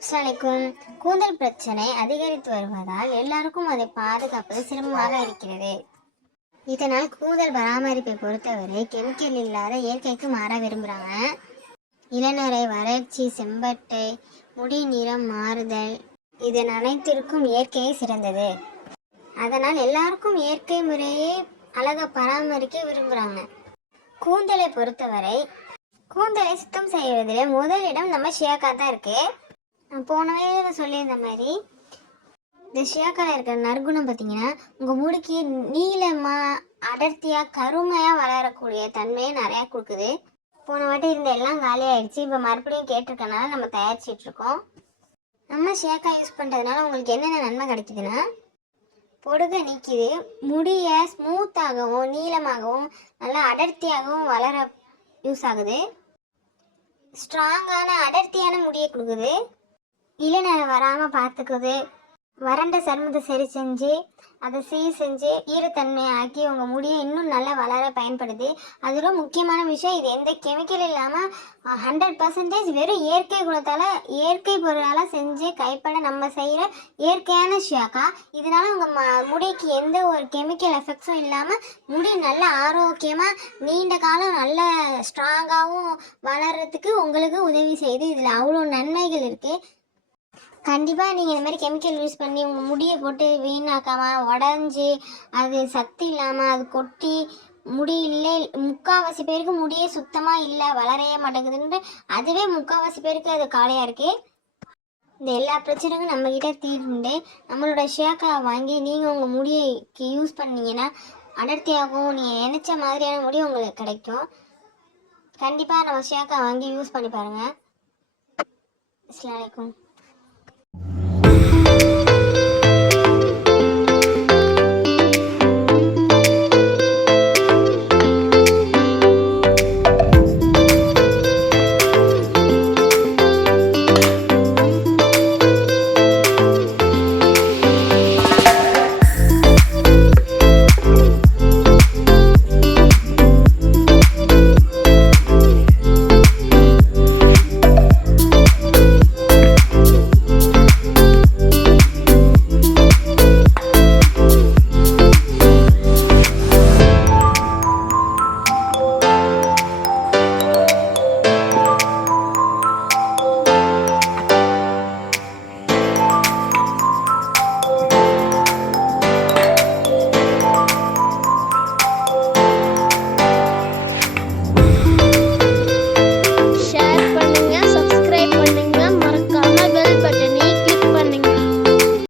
அஸ்ஸலாமு கூந்தல் பிரச்சனை அதிகரித்து வருவதால் எல்லாருக்கும் அதை பாதுகாப்பது சிரமமாக இருக்கிறது. இதனால் கூந்தல் பராமரிப்பை பொறுத்தவரை கெமிக்கல் இல்லாத இயற்கைக்கு மாற விரும்புகிறாங்க. இளநரை, வறட்சி, செம்பட்டை, முடி நிறம் மாறுதல், இதன் அனைத்திற்கும் இயற்கையே சிறந்தது. அதனால் எல்லாருக்கும் இயற்கை முறையே அழகை பராமரிக்க விரும்புகிறாங்க. கூந்தலை பொறுத்தவரை கூந்தலை சுத்தம் செய்வதில் முதலிடம் நம்ம ஷியாக்கா தான் இருக்கு. போனவே சொல்லியிருந்த மாதிரி இந்த ஷியாக்கால இருக்கிற நற்குணம் பார்த்தீங்கன்னா, உங்கள் முடிக்கு நீளமாக அடர்த்தியாக கருமையாக வளரக்கூடிய தன்மையை நிறையா கொடுக்குது. போன வாட்டி இருந்த எல்லாம் காலியாகிடுச்சு. இப்போ மறுபடியும் கேட்டிருக்கனால நம்ம தயாரிச்சிட்ருக்கோம். நம்ம ஷியாக்கா யூஸ் பண்ணுறதுனால உங்களுக்கு என்னென்ன நன்மை கிடைக்குதுன்னா, பொடுகை நீக்கிது, முடியை ஸ்மூத்தாகவும் நீளமாகவும் நல்லா அடர்த்தியாகவும் வளர யூஸ் ஆகுது. ஸ்ட்ராங்கான அடர்த்தியான முடியை கொடுக்குது. இளநரை வராமல் பார்த்துக்குது. வறண்ட சருமத்தை சரி செஞ்சு அதை செஞ்சு ஈரத்தன்மையை ஆக்கி உங்கள் முடியை இன்னும் நல்லா வளர பயன்படுது. அதில் முக்கியமான விஷயம், இது எந்த கெமிக்கல் இல்லாமல் 100% வெறும் இயற்கை குணத்தால் இயற்கை பொருளால் செஞ்சு கைப்பட நம்ம செய்கிற இயற்கையான ஷியாக்கா. இதனால் உங்கள் முடிக்கு எந்த ஒரு கெமிக்கல் எஃபெக்ட்ஸும் இல்லாமல் முடி நல்ல ஆரோக்கியமாக நீண்ட காலம் நல்ல ஸ்ட்ராங்காகவும் வளர்கிறதுக்கு உங்களுக்கு உதவி செய்யுது. இதில் அவ்வளோ நன்மைகள் இருக்குது. கண்டிப்பாக நீங்கள் இந்த மாதிரி கெமிக்கல் யூஸ் பண்ணி உங்கள் முடியை போட்டு வீணாக்காமல் உடஞ்சி அது சத்து இல்லாமல் அது கொட்டி முடி இல்லை, முக்கால்வாசி பேருக்கு முடியே சுத்தமாக இல்லை, வளரைய மாட்டேங்குதுன்ட்டு அதுவே முக்கால்வாசி பேருக்கு அது காலையாக இருக்குது. இந்த எல்லா பிரச்சனைக்கும் நம்மக்கிட்ட தீர்ந்து நம்மளோட ஷியாக்கா வாங்கி நீங்கள் உங்கள் முடியைக்கு யூஸ் பண்ணிங்கன்னா அடர்த்தியாகவும் நீங்கள் நினச்ச மாதிரியான முடி உங்களுக்கு கிடைக்கும். கண்டிப்பாக நம்ம ஷியாக்கா வாங்கி யூஸ் பண்ணி பாருங்கள். அஸ்ஸலாமு அலைக்கும்.